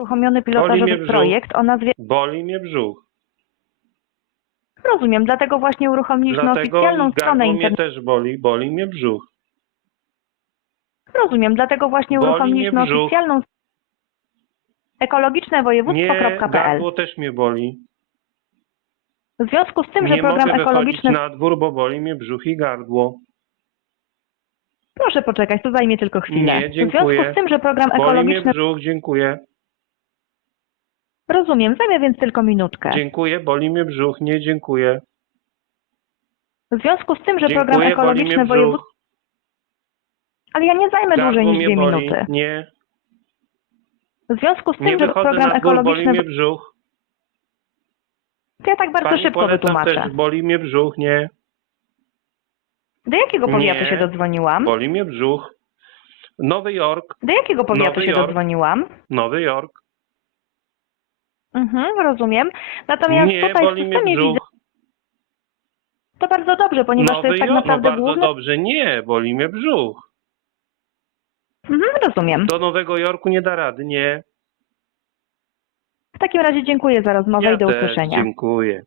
uruchomiony Boli mnie pilotażowy brzuch. projekt o nazwie... Boli mnie brzuch. Rozumiem, dlatego właśnie uruchomiliśmy Dlatego oficjalną i stronę mnie internetową. też boli. Boli mnie brzuch. Rozumiem, dlatego właśnie Boli uruchomiliśmy mnie oficjalną ekologicznewojewództwo.pl. gardło też mnie boli. W związku z tym, że nie program mogę ekologiczny... na dwór, bo boli mnie brzuch i gardło. Proszę poczekać, to zajmie tylko chwilę. Nie, w związku dziękuję. z tym, że program Boli mnie ekologiczny... brzuch, dziękuję. Rozumiem, zajmie więc tylko minutkę. Dziękuję, boli mnie brzuch, nie dziękuję. W związku z tym, że program Dziękuję, boli mnie ekologiczny województwa... Ale ja nie zajmę dłużej Gardło niż mnie dwie boli. minuty. Nie, W związku z nie tym, że wychodzę program na dwór, boli ekologiczny... mnie brzuch. To ja tak bardzo Pani szybko polecam wytłumaczę. też, boli mnie brzuch, nie. Do jakiego powiatu Nie. się dodzwoniłam? Boli mnie brzuch. Nowy Jork, Do jakiego powiatu Nowy się Jork. dodzwoniłam? Nowy Jork. Mhm, rozumiem. Natomiast Nie, tutaj w boli mnie systemie widzę... brzuch. To bardzo dobrze, ponieważ to Nowy jest tak no naprawdę bardzo główny... dobrze. Nie, boli mnie brzuch. Mhm, rozumiem. Do Nowego Jorku nie da rady, nie. W takim razie dziękuję za rozmowę Ja i do też usłyszenia. dziękuję.